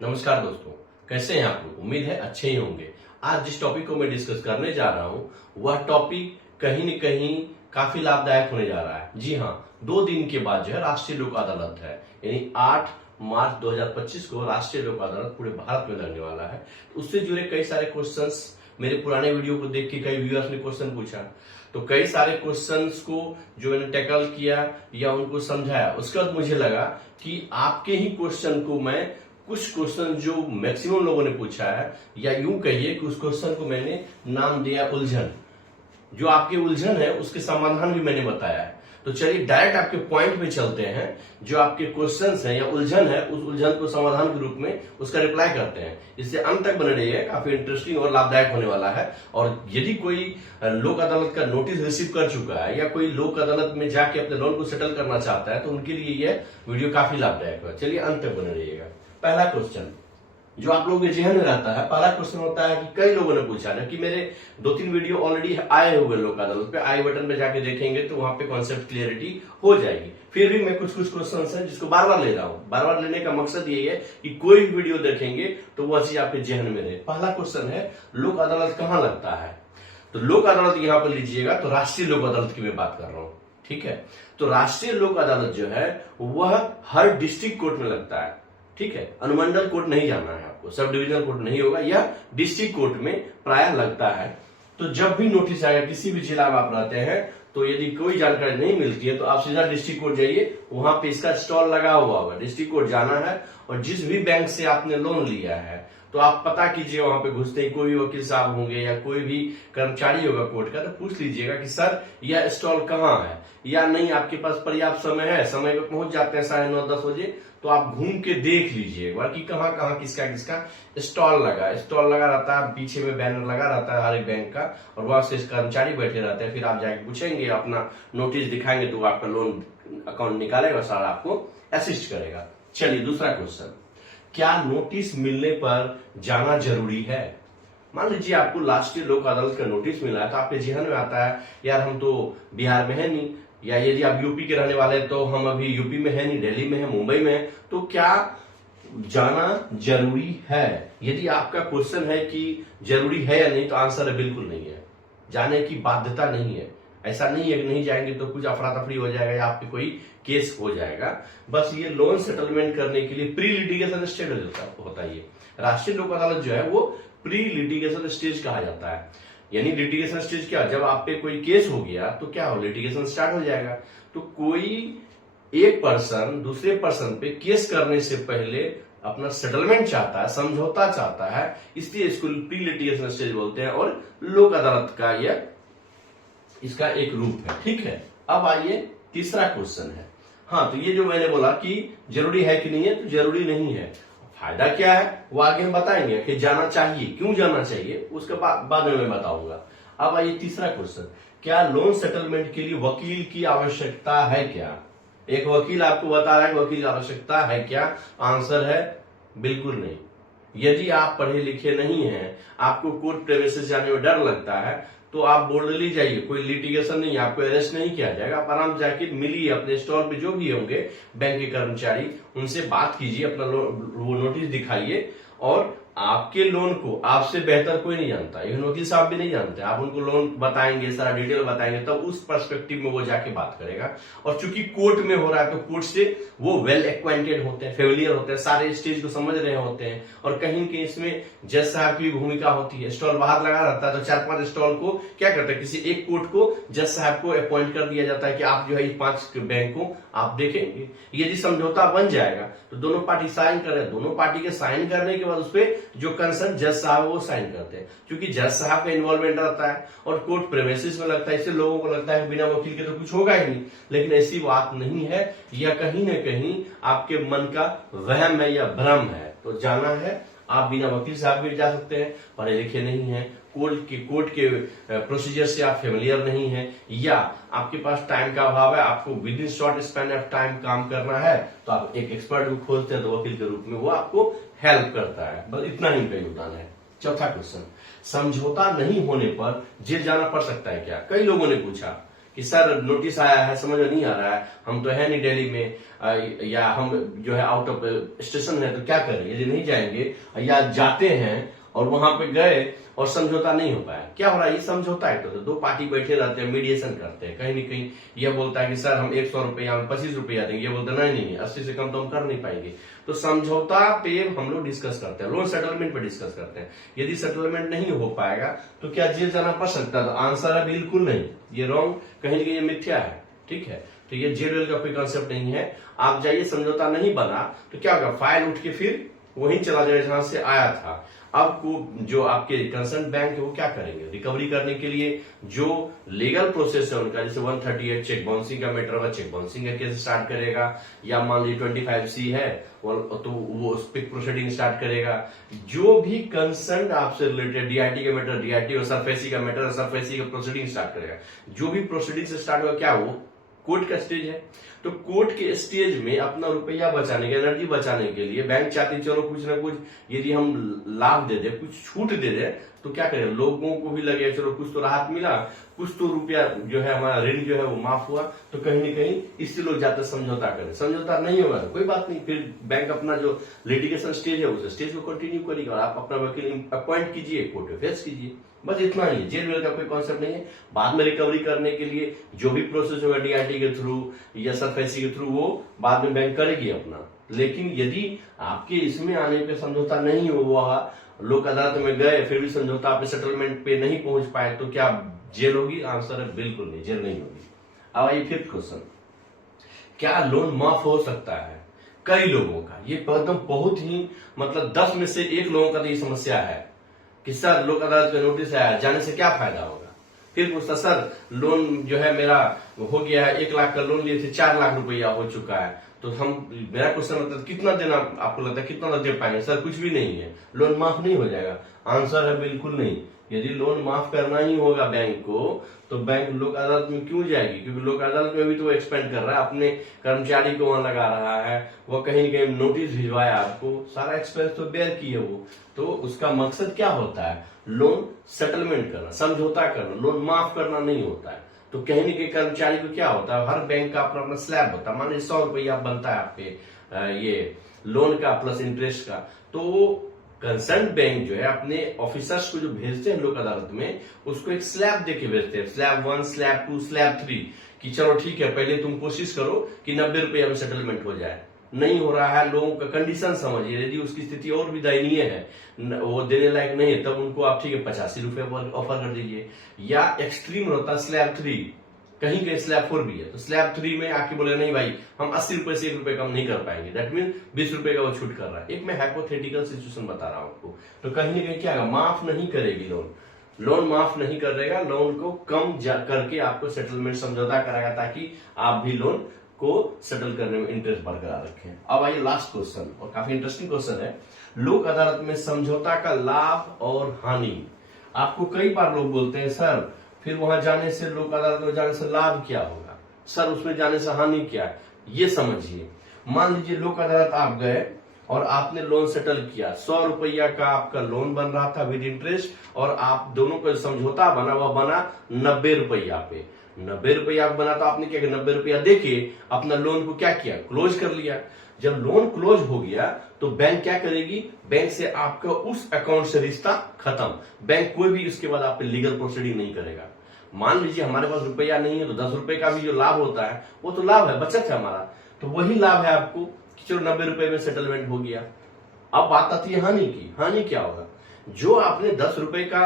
नमस्कार दोस्तों, कैसे हैं आप लोग। उम्मीद है अच्छे ही होंगे। आज जिस टॉपिक को मैं डिस्कस करने जा रहा हूं वह टॉपिक कहीं न कहीं काफी लाभदायक होने जा रहा है। जी हाँ, 2 दिन के बाद जो है राष्ट्रीय लोक अदालत है, यानी 8 मार्च 2025 को राष्ट्रीय लोक अदालत पूरे भारत में लगने वाला है। उससे जुड़े कई सारे क्वेश्चंस, मेरे पुराने वीडियो को देख के कई व्यूअर्स ने क्वेश्चन पूछा, तो कई सारे क्वेश्चंस को जो मैंने टैकल किया या उनको समझाया। उसके बाद मुझे लगा कि आपके ही क्वेश्चन को मैं कुछ क्वेश्चन जो मैक्सिमम लोगों ने पूछा है, या यूं कहिए कि उस क्वेश्चन को मैंने नाम दिया उलझन। जो आपके उलझन है उसके समाधान भी मैंने बताया है। तो चलिए डायरेक्ट आपके पॉइंट पे चलते हैं। जो आपके क्वेश्चंस हैं या उलझन है, उस उलझन को समाधान के रूप में उसका रिप्लाई करते हैं। इससे अंत तक बने रहिए, काफी इंटरेस्टिंग और लाभदायक होने वाला है। और यदि कोई लोक अदालत का नोटिस रिसीव कर चुका है या कोई लोक अदालत में जाके अपने लोन को सेटल करना चाहता है, तो उनके लिए यह वीडियो काफी लाभदायक है। चलिए अंत तक बने रहिएगा। पहला क्वेश्चन जो आप लोगों के जहन में रहता है, पहला क्वेश्चन होता है कि कई लोगों ने पूछा ना कि मेरे 2-3 वीडियो ऑलरेडी आए हुए लोक अदालत पे, आई बटन पे जाके देखेंगे तो वहां पे कॉन्सेप्ट क्लियरिटी हो जाएगी। फिर भी मैं कुछ क्वेश्चन है जिसको बार बार ले रहा हूं। बार बार लेने का मकसद यही है कि कोई भी वीडियो देखेंगे तो वह चीज आपके जहन में रहे। पहला क्वेश्चन है, लोक अदालत कहाँ लगता है। तो लोक अदालत यहां पर लीजिएगा तो राष्ट्रीय लोक अदालत की मैं बात कर रहा हूं, ठीक है। तो राष्ट्रीय लोक अदालत जो है वह हर डिस्ट्रिक्ट कोर्ट में लगता है, ठीक है। अनुमंडल कोर्ट नहीं जाना है आपको, सब डिविजनल कोर्ट नहीं होगा, यह डिस्ट्रिक्ट कोर्ट में प्राय लगता है। तो जब भी नोटिस आएगा, किसी भी जिला में आप रहते हैं, तो यदि कोई जानकारी नहीं मिलती है तो आप सीधा डिस्ट्रिक्ट कोर्ट जाइए, वहां पे इसका स्टॉल लगा हुआ होगा। डिस्ट्रिक्ट कोर्ट जाना है और जिस भी बैंक से आपने लोन लिया है तो आप पता कीजिए, वहां पे घुसते ही कोई वकील साहब होंगे या कोई भी कर्मचारी होगा कोर्ट का, तो पूछ लीजिएगा कि सर यह स्टॉल कहाँ है, या नहीं आपके पास पर्याप्त समय है, समय पे पहुंच जाते हैं 9:30-10 बजे, तो आप घूम के देख लीजिए एक बार कि कहाँ कहाँ किसका किसका स्टॉल लगा रहता है। पीछे में बैनर लगा रहता है हर एक बैंक का, और वहां से कर्मचारी बैठे रहते हैं। फिर आप जाके पूछेंगे, अपना नोटिस दिखाएंगे तो आपका लोन अकाउंट निकालेगा, सारा आपको असिस्ट करेगा। चलिए दूसरा क्वेश्चन, क्या नोटिस मिलने पर जाना जरूरी है। मान लीजिए आपको राष्ट्रीय लोक अदालत का नोटिस मिला है, तो आपके जहन में आता है यार हम तो बिहार में है नहीं, या यदि आप यूपी के रहने वाले हैं तो हम अभी यूपी में है नहीं, दिल्ली में है, मुंबई में है, तो क्या जाना जरूरी है। यदि आपका क्वेश्चन है कि जरूरी है या नहीं, तो आंसर है बिल्कुल नहीं है। जाने की बाध्यता नहीं है। ऐसा नहीं है कि नहीं जाएंगे तो कुछ अफरा तफरी हो जाएगा या आपके कोई केस हो जाएगा। बस ये लोन सेटलमेंट करने के लिए प्री लिटिगेशन स्टेज होता है। ये राष्ट्रीय लोक अदालत जो है वो प्री लिटिगेशन स्टेज कहा जाता है। यानी लिटिगेशन स्टेज क्या, जब आप पे कोई केस हो गया तो क्या हो, लिटिगेशन स्टार्ट हो जाएगा। तो कोई एक पर्सन दूसरे पर्सन पे केस करने से पहले अपना सेटलमेंट चाहता है, समझौता चाहता है, इसलिए इसको प्री लिटिगेशन स्टेज बोलते हैं। और लोक अदालत का यह इसका एक रूप है, ठीक है। अब आइए तीसरा क्वेश्चन है। हाँ, तो ये जो मैंने बोला कि जरूरी है कि नहीं है, तो जरूरी नहीं है। फायदा क्या है वो आगे हम बताएंगे कि जाना चाहिए, क्यों जाना चाहिए, उसके बाद में मैं बताऊंगा। अब आइए तीसरा क्वेश्चन, क्या लोन सेटलमेंट के लिए वकील की आवश्यकता है क्या। एक वकील आपको बता रहा है कि वकील की आवश्यकता है क्या, आंसर है बिल्कुल नहीं। यदि आप पढ़े लिखे नहीं हैं, आपको कोर्ट प्रेमिसेस जाने में डर लगता है, तो आप बोल्डली जाइए, कोई लिटिगेशन नहीं है, आपको अरेस्ट नहीं किया जाएगा। आप आराम से जाके मिलिए, अपने स्टॉल पे जो भी होंगे बैंक के कर्मचारी, उनसे बात कीजिए, अपना वो नोटिस दिखाइए। और आपके लोन को आपसे बेहतर कोई नहीं जानता, इवन वकील साहब भी नहीं जानते। आप उनको लोन बताएंगे, सारा डिटेल बताएंगे, तब उस पर्सपेक्टिव में वो जाके बात करेगा। और चूंकि कोर्ट में हो रहा है तो कोर्ट से वो वेल एक्वाइंटेड होते हैं, फेमिलियर होते हैं, सारे स्टेज को समझ रहे होते हैं। और कहीं कहीं इसमें जज साहब की भूमिका होती है। स्टॉल बाहर लगा रहता है तो 4-5 स्टॉल को क्या करते हैं, किसी एक कोर्ट को जज साहब को अपॉइंट कर दिया जाता है कि आप जो है 5 बैंक को आप देखेंगे। यदि समझौता बन जाएगा तो दोनों पार्टी साइन करें, दोनों पार्टी के साइन करने के बाद उस पर जो कंसर्न जज साहब वो साइन करते हैं। क्योंकि जज साहब का इन्वॉल्वमेंट रहता है और कोर्ट प्रेमिसेस में लगता है, इससे लोगों को लगता है बिना वकील के तो कुछ होगा ही नहीं। लेकिन ऐसी बात नहीं है, या कहीं ना कहीं आपके मन का वहम है या भ्रम है। तो जाना है, आप बिना वकील साहब भी जा सकते हैं, पढ़े लिखे नहीं है, कोर्ट के प्रोसीजर से आप फेमिलियर नहीं है, या आपके पास टाइम का अभाव है, आपको with in short span of time काम करना है, तो आप एक एक्सपर्ट को खोजते हैं, तो वकील के रूप में वो आपको हेल्प करता है। बस इतना ही का योगदान है। चौथा क्वेश्चन, समझौता नहीं होने पर जेल जाना पड़ सकता है क्या। कई लोगों ने पूछा कि कि सर नोटिस आया है, समझ में नहीं आ रहा है, हम तो है नहीं दिल्ली में, या हम जो है आउट ऑफ स्टेशन है, तो क्या करें? यदि नहीं जाएंगे या जाते हैं और वहां पे गए और समझौता नहीं हो पाया, क्या हो रहा है? ये समझौता है तो दो पार्टी बैठे रहते हैं, मीडिएशन करते हैं, कहीं ना कहीं ये बोलता है कि सर हम 100 रुपया 25 रुपया देंगे, ये बोलते नहीं नहीं 80 से कम तो हम कर नहीं पाएंगे। तो समझौता पे हम लोग डिस्कस करते हैं, लोन सेटलमेंट पे डिस्कस करते हैं। यदि सेटलमेंट नहीं हो पाएगा तो क्या जेल जाना पड़ सकता है? तो आंसर है बिल्कुल नहीं, ये रॉन्ग, कहीं ना कहीं ये मिथ्या है। ठीक है, तो ये जेल वेल का कोई कंसेप्ट नहीं है। आप जाइए, समझौता नहीं बना तो क्या होगा? फाइल उठ के फिर वहीं चला जाएगा जहां से आया था। अब को जो आपके कंसर्न बैंक है वो क्या करेंगे? रिकवरी करने के लिए जो लीगल प्रोसेस है उनका, जैसे 138 चेक बाउंसिंग का मैटर है, चेक बाउंसिंग का केस स्टार्ट करेगा, या मान लीजिए 25C है तो वो उस पर प्रोसीडिंग स्टार्ट करेगा। जो भी कंसर्न आपसे रिलेटेड डीआईटी का मैटर, डीआईटी और सरफेसी का मैटर, सरफेसी का प्रोसीडिंग स्टार्ट करेगा। जो भी प्रोसीडिंग से स्टार्ट होगा, क्या वो कोर्ट का स्टेज है। तो कोर्ट के स्टेज में अपना रुपया बचाने के, एनर्जी बचाने के लिए बैंक चाहते चलो कुछ ना कुछ यदि हम लाभ दे दे, कुछ छूट दे दे, तो क्या करें? लोगों को भी लगे चलो कुछ तो राहत मिला, कुछ तो रुपया जो है हमारा ऋण जो है वो माफ हुआ, तो कहीं ना कहीं इससे लोग जाते समझौता करें। समझौता नहीं होगा कोई बात नहीं, फिर बैंक अपना जो लिटिगेशन स्टेज है उस स्टेज को कंटिन्यू करेगा और आप अपना वकील अपॉइंट कीजिए, कोर्ट में फेस कीजिए, बस इतना ही है। जेल वेल का कोई कॉन्सेप्ट नहीं है। बाद में रिकवरी करने के लिए जो भी प्रोसेस होगा डीआईटी के थ्रू या सरफेसी के थ्रू, वो बाद में बैंक करेगी अपना। लेकिन यदि आपके इसमें आने पे समझौता नहीं हुआ, लोक अदालत में गए फिर भी समझौता पे सेटलमेंट पे नहीं पहुंच पाए, तो क्या जेल होगी? आंसर है बिल्कुल नहीं, जेल नहीं होगी। अब आइए फिफ्थ क्वेश्चन, क्या लोन माफ हो सकता है? कई लोगों का ये एकदम बहुत ही मतलब 10 में से 1 लोगों का तो ये समस्या है कि सर लोक अदालत का नोटिस आया, जाने से क्या फायदा होगा? फिर पूछता सर लोन जो है मेरा हो गया है, 1 लाख का लोन लिए थे, 4 लाख रुपया हो चुका है, तो मेरा क्वेश्चन मतलब कितना देना आपको लगता है, कितना दे पाएंगे? सर कुछ भी नहीं है, लोन माफ नहीं हो जाएगा। आंसर है बिल्कुल नहीं। यदि लोन माफ करना ही होगा बैंक को, तो बैंक लोक अदालत में क्यों जाएगी? क्योंकि लोक अदालत में भी तो वो एक्सपेंड कर रहा है, अपने कर्मचारी को वहां लगा रहा है, वो कहीं न कहीं नोटिस भिजवाया आपको, सारा एक्सपेंस तो बेयर की है वो। तो उसका मकसद क्या होता है? लोन सेटलमेंट करना, समझौता करना, लोन माफ करना नहीं होता है। तो कहीं न कहीं कर्मचारी को क्या होता है? हर बैंक का अपना अपना स्लैब होता है। मान लीजिए 100 रुपया बनता है आपके ये लोन का प्लस इंटरेस्ट का, तो कंसर्न बैंक जो है अपने ऑफिसर्स को जो भेजते हैं लोक अदालत में, उसको एक स्लैब देके भेजते हैं, स्लैब 1, स्लैब 2, स्लैब 3, कि चलो ठीक है पहले तुम कोशिश करो कि 90 रुपया में सेटलमेंट हो जाए। नहीं हो रहा है, लोगों का कंडीशन समझिए, यदि उसकी स्थिति और भी दयनीय है, वो देने लायक नहीं है, तब उनको आप ठीक है 85 रुपये ऑफर कर दीजिए। या एक्सट्रीम होता है स्लैब 3, कहीं कहीं स्लैब 4 भी है, तो स्लैब 3 में आके बोले नहीं भाई हम 80 रुपए से 1 रुपए कम नहीं कर पाएंगे, दैट मीन 20 रुपए का वो छूट कर रहा है। एक मैं हाइपोथेटिकल सिचुएशन बता रहा हूं आपको। तो कहीं ना कहीं क्या होगा? माफ नहीं करेगी लोन माफ नहीं करेगा, लोन को कम करके आपको सेटलमेंट समझौता कराएगा, ताकि आप भी लोन को सेटल करने में इंटरेस्ट बरकरार रखें। अब आइए लास्ट क्वेश्चन, और काफी इंटरेस्टिंग क्वेश्चन है, लोक अदालत में समझौता का लाभ और हानि। आपको कई बार लोग बोलते हैं सर फिर वहां जाने से, लोक अदालत में जाने से लाभ क्या होगा? सर उसमें जाने से हानि क्या है? ये समझिए। मान लीजिए लोक अदालत आप गए और आपने लोन सेटल किया, 100 रुपया का आपका लोन बन रहा था विद इंटरेस्ट, और आप दोनों का समझौता बना, वह बना 90 रुपया पे। 90 रुपया बना, तो आपने क्या किया? 90 रुपया देके अपना लोन को क्या किया? क्लोज कर लिया। जब लोन क्लोज हो गया तो बैंक क्या करेगी? बैंक से आपका उस अकाउंट से रिश्ता खत्म। बैंक कोई भी उसके बाद आप पे लीगल प्रोसीडिंग नहीं करेगा। मान लीजिए हमारे पास रुपया नहीं है, तो 10 रुपए का भी जो लाभ होता है वो तो लाभ है, बचत है हमारा, तो वही लाभ है आपको कि चलो 90 रुपए में सेटलमेंट हो गया। अब बात आती है हानि की। हानि क्या होगा? जो आपने 10 रुपए का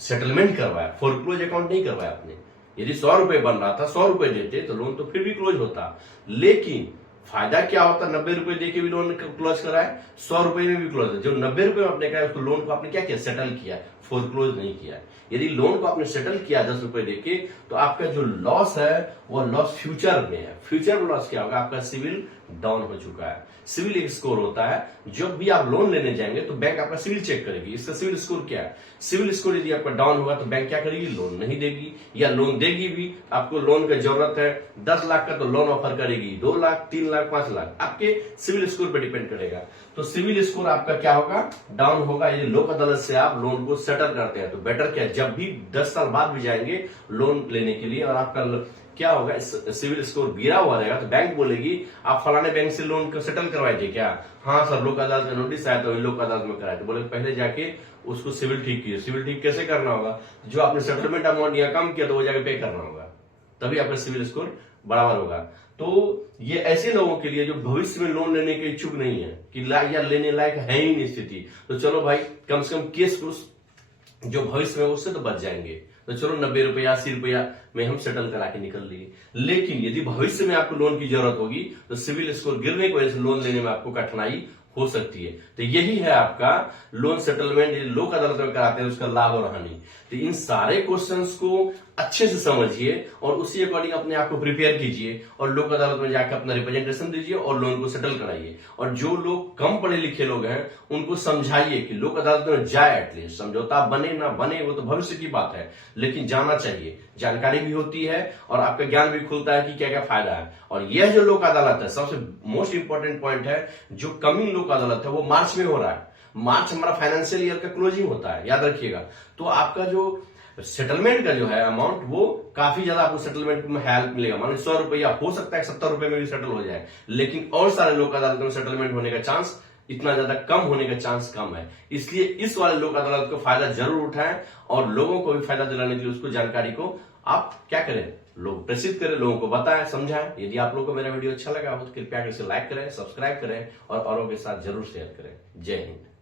सेटलमेंट करवाया, फोरक्लोज अकाउंट नहीं करवाया आपने, यदि 100 रुपए बन रहा था, 100 रुपए देते तो लोन तो फिर भी क्लोज होता। लेकिन फायदा क्या होता? 90 रुपए देके भी लोन क्लोज कराए, 100 रुपए में भी क्लोज है। जो 90 रुपए में आपने कराया उसको लोन को आपने क्या किया? सेटल किया, फोरक्लोज नहीं किया। यदि लोन को आपने सेटल किया 10 रुपए देके, तो आपका जो लॉस है वो लॉस फ्यूचर में है। फ्यूचर में लॉस क्या होगा? आपका सिविल डाउन हो चुका है। सिविल एक स्कोर होता है, जब भी आप लोन लेने जाएंगे तो बैंक आपका सिविल चेक करेगी, इसका सिविल स्कोर क्या है। सिविल स्कोर यदि आपका डाउन होगा तो बैंक क्या करेगी? लोन नहीं देगी, या लोन देगी भी, आपको लोन की जरूरत है 10 लाख का, तो लोन ऑफर करेगी 2 लाख, 3 लाख, 5 लाख, आपके सिविल स्कोर पर डिपेंड करेगा। तो सिविल स्कोर आपका क्या होगा? डाउन होगा। यदि लोक अदालत से आप लोन को सेटल करते हैं तो बेटर क्या, जब भी 10 साल बाद भी जाएंगे लोन लेने के लिए और आपका क्या होगा, सिविल स्कोर गिरा हुआ रहेगा तो बैंक बोलेगी आप फलाने बैंक से लोन को सेटल करवाए थे क्या? हाँ सर, लोक अदालत का नोटिस आया तो लोक अदालत में कराए थे। बोले पहले जाके उसको सिविल ठीक कीजिए। सिविल ठीक कैसे करना होगा? जो आपने सेटलमेंट अमाउंट या कम किया तो वो जाके पे करना होगा, तभी आपका सिविल स्कोर बराबर होगा। तो ये ऐसे लोगों के लिए जो भविष्य में लोन लेने के इच्छुक नहीं है कि या लेने लायक है ही नहीं स्थिति, तो चलो भाई कम से कम केस जो भविष्य में उससे तो बच जाएंगे। तो चलो 90 रुपया 80 रुपया में हम सेटल करा के निकल लिए। लेकिन यदि भविष्य में आपको लोन की जरूरत होगी तो सिविल स्कोर गिरने की वजह से लोन लेने में आपको कठिनाई हो सकती है। तो यही है आपका लोन सेटलमेंट, लोक अदालत में कराते हैं उसका लाभ और हानि। तो इन सारे क्वेश्चंस को अच्छे से समझिए और उसी अकॉर्डिंग अपने आप को प्रिपेयर कीजिए और लोक अदालत में जाकर अपना रिप्रेजेंटेशन दीजिए और लोन को सेटल कराइए। और जो लोग कम पढ़े लिखे लोग हैं उनको समझाइए कि लोक अदालत में जाए, एटलीस्ट समझौता बने ना बने वो तो भविष्य की बात है, लेकिन जाना चाहिए, जानकारी भी होती है और आपका ज्ञान भी खुलता है कि क्या क्या फायदा है। और यह जो लोक अदालत है, सबसे मोस्ट इंपॉर्टेंट पॉइंट है, जो कमिंग लोक अदालत है वो मार्च में हो रहा है। मार्च हमारा फाइनेंशियल ईयर का क्लोजिंग होता है, याद रखिएगा। तो आपका जो सेटलमेंट का जो है अमाउंट वो काफी ज्यादा आपको सेटलमेंट में हेल्प मिलेगा। मान लो 100 रुपया हो सकता है 70 रुपए में भी सेटल हो जाए, लेकिन और सारे लोक अदालत में सेटलमेंट होने का चांस इतना ज्यादा कम होने का चांस कम है। इसलिए इस वाले लोक अदालत को फायदा जरूर उठाएं और लोगों को भी फायदा दिलाने के लिए उसको जानकारी को आप क्या करें, लोग प्रेषित करें, लोगों को बताएं, समझाएं। यदि आप लोगों को मेरा वीडियो अच्छा लगा हो तो कृपया इसे लाइक करें, सब्सक्राइब करें और औरों के साथ जरूर शेयर करें। जय हिंद।